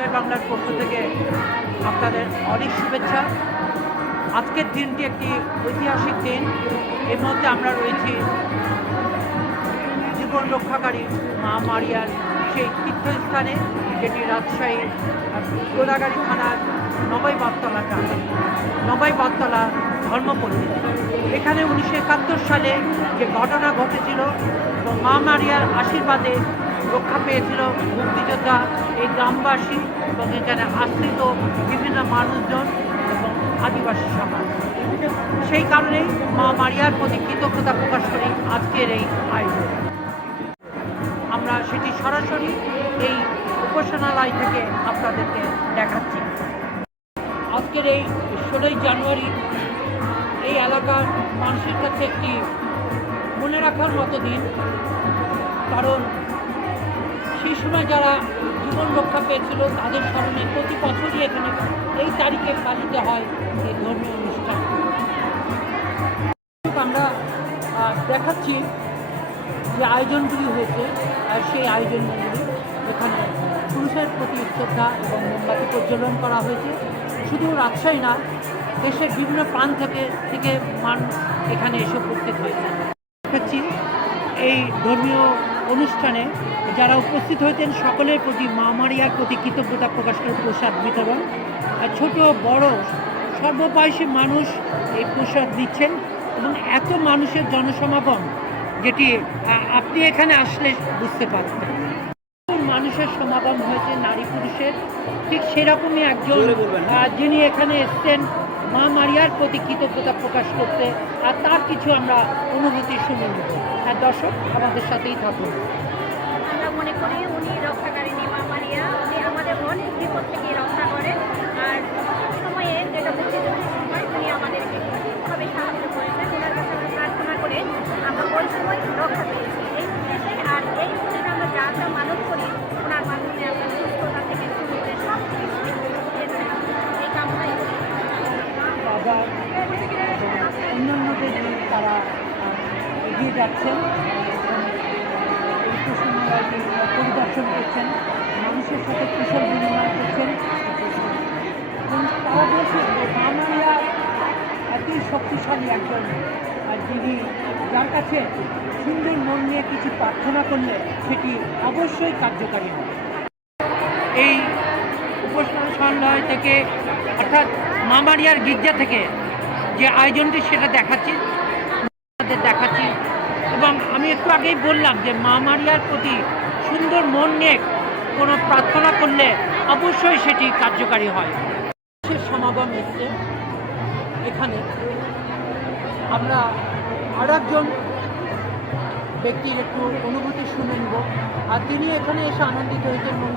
জয় বাংলার পক্ষ থেকে আপনাদের অনেক শুভেচ্ছা। আজকের দিনটি একটি ঐতিহাসিক দিন। এর মধ্যে আমরা রয়েছি জীবন রক্ষাকারী মা মারিয়ার সেই তীর্থস্থানে, যেটি রাজশাহীর গোদাগাড়ি থানার নবাই বাদতলা গ্রাম, নবাই বাদতলা ধর্মপল্লী। এখানে 1971 সালে যে ঘটনা ঘটেছিল এবং মা মারিয়ার আশীর্বাদে রক্ষা পেয়েছিল মুক্তিযোদ্ধা, এই গ্রামবাসী এবং এখানে আশ্রিত বিভিন্ন মানুষজন এবং আদিবাসী সমাজ। সেই কারণেই মা মারিয়ার প্রতি কৃতজ্ঞতা প্রকাশ করি আজকের এই আয়োজন। আমরা সেটি সরাসরি এই উপাসনালয় থেকে আপনাদেরকে দেখাচ্ছি। আজকের এই 16ই জানুয়ারি এই এলাকার মানুষের কাছে একটি মনে রাখার মতো দিন, কারণ সেই সময় যারা জীবন রক্ষা পেয়েছিল তাদের স্মরণে প্রতি বছরই এখানে এই তারিখে পালিত হয় এই ধর্মীয় অনুষ্ঠান। আমরা দেখাচ্ছি যে আয়োজনগুলি হয়েছে, আর সেই আয়োজনগুলি এখানে পুরুষের প্রতি শ্রদ্ধা এবং মোমবাতি প্রজ্বলন করা হয়েছে। শুধু রাজশাহী না, দেশের বিভিন্ন প্রান্ত থেকে মানুষ এখানে এসে উপস্থিত হয়েছে। দেখাচ্ছি এই ধর্মীয় অনুষ্ঠানে যারা উপস্থিত হয়েছেন সকলের প্রতি মা মারিয়ার প্রতি কৃতজ্ঞতা প্রকাশ করে প্রসাদ বিতরণ। ছোট বড় সর্ববয়সী মানুষ এই প্রসাদ দিচ্ছেন এবং এত মানুষের জনসমাগম, যেটি আপনি এখানে আসলে বুঝতে পারবেন। মানুষের সমাগম হয়েছে, নারী পুরুষের, ঠিক সেরকমই একজন যিনি এখানে এসছেন মা মারিয়ার প্রতি কৃতজ্ঞতা প্রকাশ করতে, আর তার কিছু আমরা অনুভূতি শুনে নেব। দর্শক আমাদের সাথেই থাকুন। আমরা মনে করি উনি রক্ষাকারিণী মা মারিয়া, উনি আমাদের অনেক বিপদ থেকে রক্ষা করেন। আর সময়ে যেটা মুক্তিযুদ্ধের সময় উনি আমাদেরকে খুবভাবে সাহায্য করেছেন। ওনার কাছে আমরা প্রার্থনা করে আমরা ওই সময় রক্ষা পেয়েছি এই উদ্দেশ্যে। আর এই উদ্দেশ্যে আমরা যা যা মানব করি ওনার মাধ্যমে আমরা সুস্থতা থেকে শুরু করে সব কিছু এই কামনাই করি। অন্যান্যদের তারা এগিয়ে যাচ্ছেন, পরিদর্শন করছেন, মানুষের সাথে কুশল বিনিময় করছেন এবং তারা বলছেন যে মা মারিয়া এতই শক্তিশালী একজন, যিনি যার কাছে সুন্দর মন নিয়ে কিছু প্রার্থনা করলে সেটি অবশ্যই কার্যকারী হবে। এই উপাসনালয় থেকে, অর্থাৎ মা মারিয়ার গির্জা থেকে যে আয়োজনটি সেটা দেখাচ্ছি এবং আমি একটু আগেই বললাম যে মা মারিয়ার প্রতি সুন্দর মন নিয়ে কোনো প্রার্থনা করলে অবশ্যই সেটি কার্যকারী হয়। সমাগম এসছে এখানে। আমরা আর একজন ব্যক্তির একটু অনুভূতি শুনে নেব, আর তিনি এখানে এসে আনন্দিত হয়েছেন এবং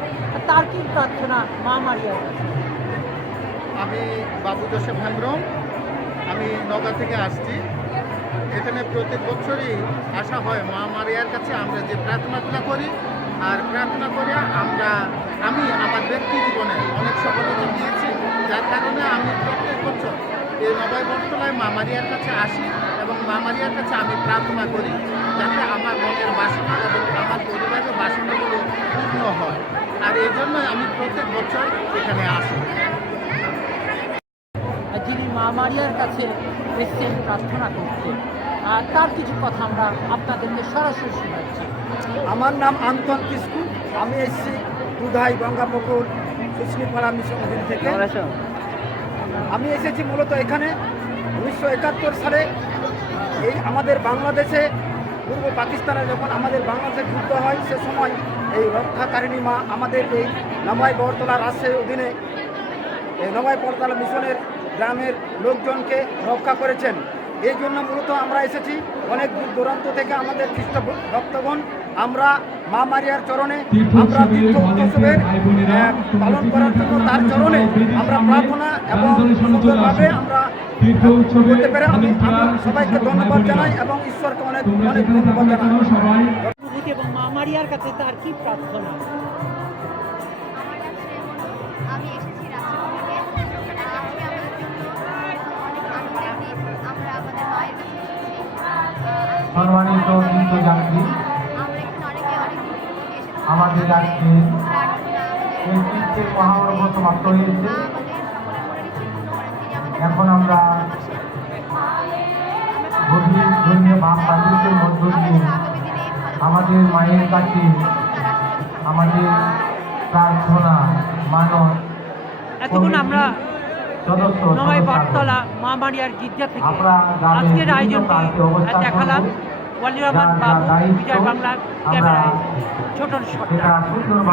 তার কি প্রার্থনা মা মারিয়ার কাছে। আমি বাবু জোসেফ হেমব্রম, আমি নওগাঁ থেকে আসছি। এখানে প্রত্যেক বছরই আসা হয় মা মারিয়ার কাছে। আমরা যে প্রার্থনাগুলো করি, আর প্রার্থনা করে আমি আমার ব্যক্তি জীবনে অনেক সফলতা নিয়েছি, যার কারণে আমি প্রত্যেক বছর এই নবাই বটতলায় মা মারিয়ার কাছে আসি এবং মা মারিয়ার কাছে আমি প্রার্থনা করি যাতে আমার মনের বাসনা এবং আমার পরিবারের বাসনাগুলো পূর্ণ হয়। আর এই জন্য আমি প্রত্যেক বছর এখানে আসি। যিনি মা মারিয়ার কাছে এসছেন প্রার্থনা করতে, তার কিছু কথা আমরা আপনাদেরকে সরাসরি শোনাচ্ছি। আমার নাম আন্তন কিস্কু, আমি এসেছি দুধাই গঙ্গাপুকুর সুশ্রীপাড়া মিশন থেকে। আমি এসেছি মূলত এখানে 1971 সালে এই আমাদের বাংলাদেশে, পূর্ব পাকিস্তানে যখন আমাদের বাংলাদেশে যুদ্ধ হয়, সে সময় এই রক্ষাকারিণী মা আমাদের এই নবাই বটতলা রাজশাহীর অধীনে এই নবাই বটতলা মিশনের গ্রামের লোকজনকে রক্ষা করেছেন। এই জন্য মূলত আমরা এসেছি অনেক দূর দূরান্ত থেকে আমাদের খ্রিস্ট ভক্তগণ। আমরা মা মারিয়ার চরণে আমরা তীর্থ উৎসবের পালন করার জন্য তার চরণে আমরা প্রার্থনা এবং সুন্দরভাবে আমরা করতে পেরে আমি সবাইকে ধন্যবাদ জানাই এবং ঈশ্বরকে অনেক অনেক ধন্যবাদ জানাই। এবং মা মারিয়ার কাছে তার কি প্রার্থনা? আমি এসেছি রাজশাহী থেকে। আমরা আমাদের মায়ের কাছে এসেছি। সম্মানিত তীর্থযাত্রী, আমাদের আজকে এই আজকের মহাপর্ব সমাপ্ত হয়েছে। এখন আমরা গভীর ধর্মীয় ভাব প্রাচুর্যের মধ্য দিয়ে আমাদের মায়ের কাছে আমাদের প্রার্থনা মানব এতক্ষণ আমরা নবাই বটতলা মা মারিয়ার গির্জা থেকে আজকের আয়োজনটি দেখালাম। ওয়ালির রহমান বাবু, বিজয় বাংলা ক্যামেরায় ছোটন সরকার।